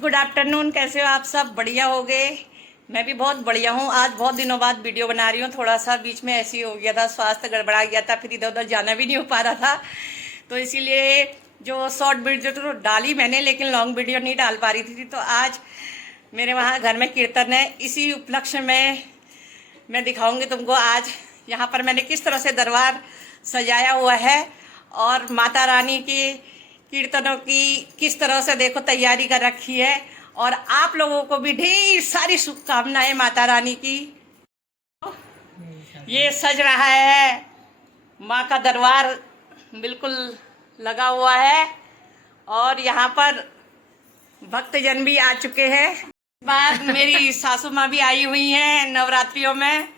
Good afternoon. कैसे हो आप सब? बढ़िया हो गए? मैं भी बहुत बढ़िया हूँ। आज बहुत दिनों बाद वीडियो बना रही हूँ। थोड़ा सा बीच में ऐसे ही हो गया था, स्वास्थ्य गड़बड़ा गया था, फिर इधर उधर जाना भी नहीं हो पा रहा था, तो इसीलिए जो शॉर्ट वीडियो तो डाली मैंने, लेकिन लॉन्ग वीडियो नहीं डाल पा रही थी। तो आज मेरे वहाँ घर में कीर्तन है, इसी उपलक्ष्य में मैं दिखाऊंगी तुमको आज यहाँ पर मैंने किस तरह से दरबार सजाया हुआ है और माता रानी की कीर्तनों की किस तरह से देखो तैयारी कर रखी है। और आप लोगों को भी ढेर सारी शुभकामनाएं माता रानी की। ये सज रहा है, माँ का दरबार बिल्कुल लगा हुआ है और यहाँ पर भक्तजन भी आ चुके हैं। बाद मेरी सासू माँ भी आई हुई हैं नवरात्रियों में,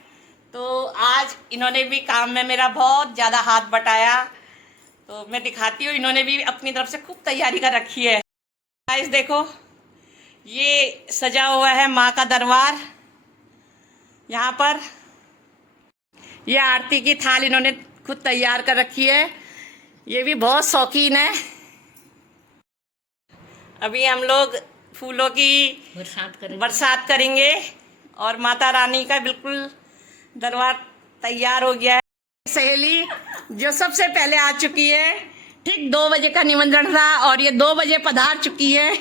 तो आज इन्होंने भी काम में मेरा बहुत ज़्यादा हाथ बटाया। तो मैं दिखाती हूँ, इन्होंने भी अपनी तरफ से खूब तैयारी कर रखी है। गाइस देखो, ये सजा हुआ है माँ का दरबार। यहाँ पर ये आरती की थाल इन्होंने खुद तैयार कर रखी है। ये भी बहुत शौकीन है। अभी हम लोग फूलों की बरसात करेंगे और माता रानी का बिल्कुल दरबार तैयार हो गया है। सहेली जो सबसे पहले आ चुकी है, ठीक 2 बजे का निमंत्रण था और ये 2 बजे पधार चुकी है।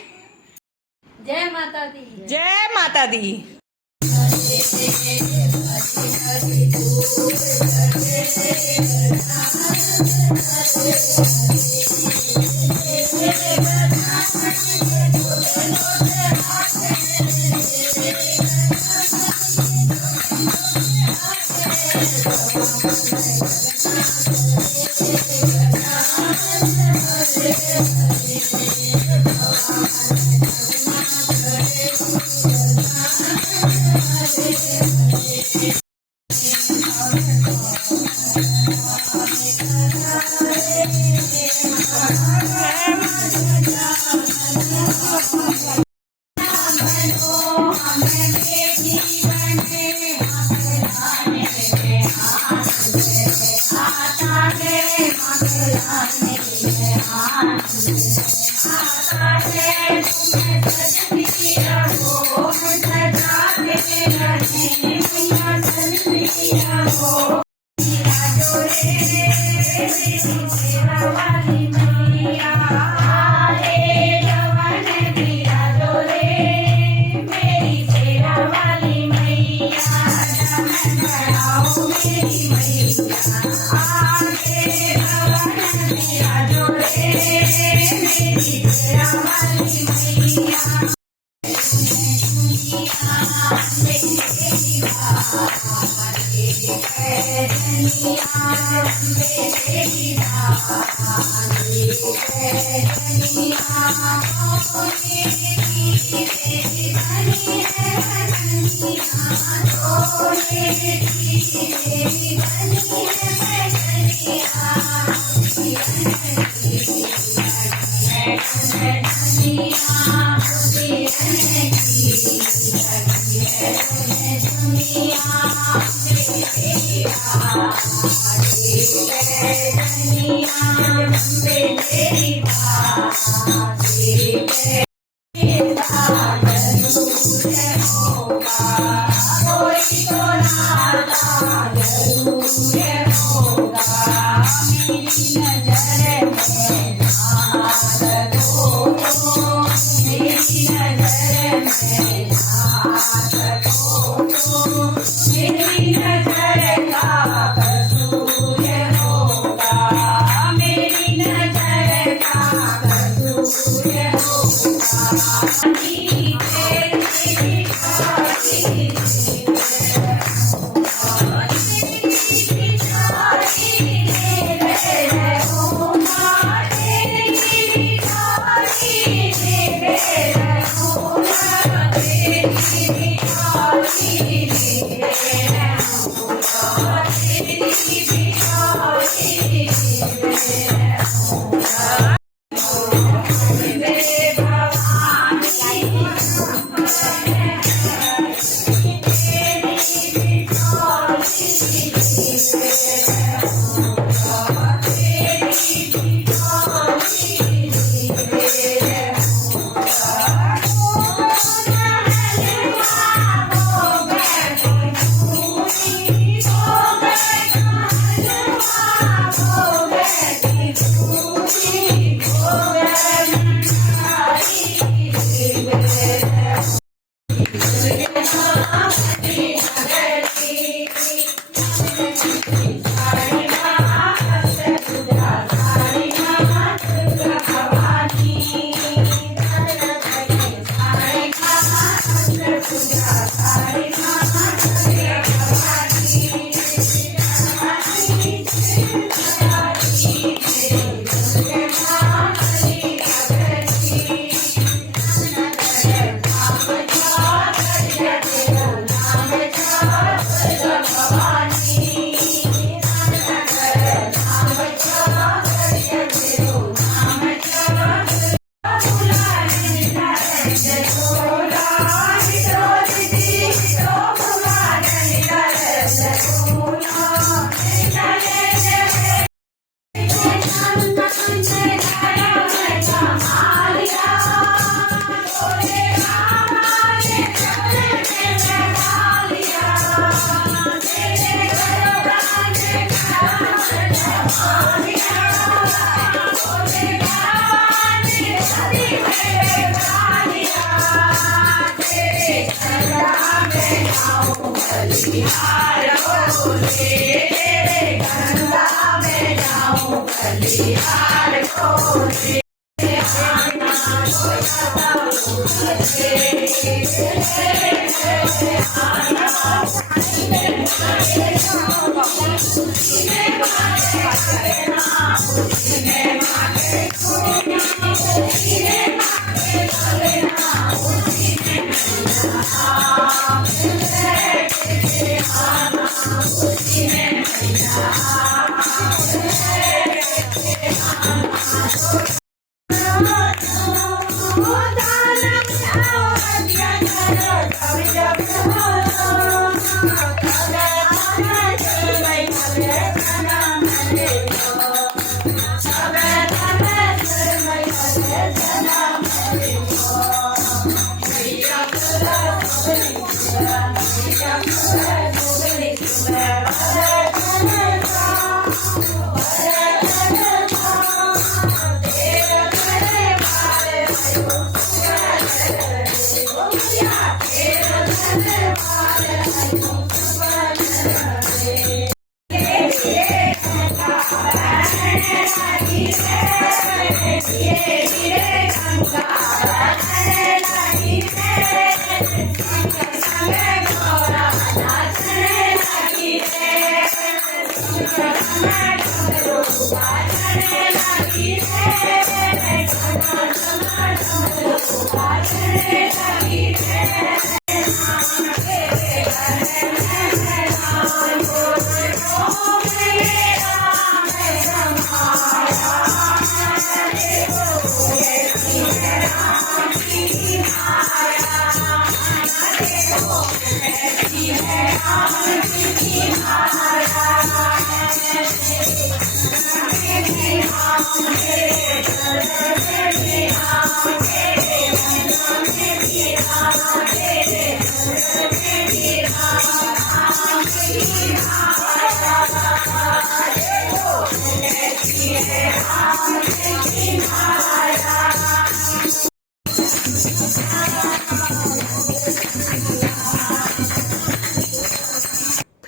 जय माता दी। जय माता दी।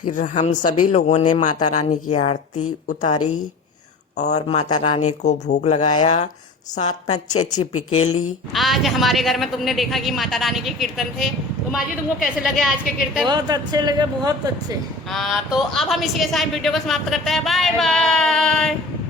फिर हम सभी लोगों ने माता रानी की आरती उतारी और माता रानी को भोग लगाया, साथ में अच्छी अच्छी पिकेली। आज हमारे घर में तुमने देखा कि माता रानी के कीर्तन थे, तो माँ जी तुमको कैसे लगे आज के कीर्तन? बहुत अच्छे लगे, बहुत अच्छे। हाँ, तो अब हम इसी के साथ वीडियो को समाप्त करते हैं। Bye bye.